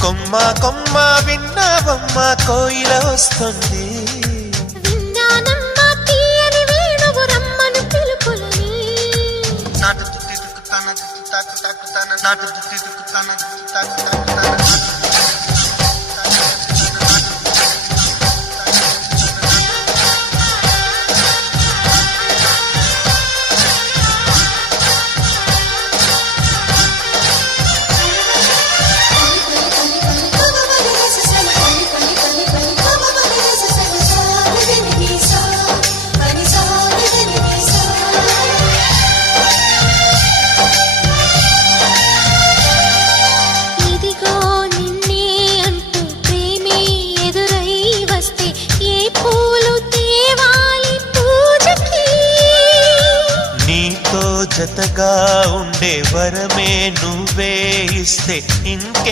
కొమ్మ కొమ్మ విన్నావమ్మ కోయిల వస్తుంది. విన్నానమ్మ తీయని వేణువు రమ్మను పిలుపులని. నాటు తుత్తి తుక్కుతాన తుత్తి తాకు తాకుతాన నాటు తుత్తి తుక్కుతాన తుత్తి తాకు తాకుతాన జతగా ఉండే వరమే నువ్వే ఇస్తే ఇంకే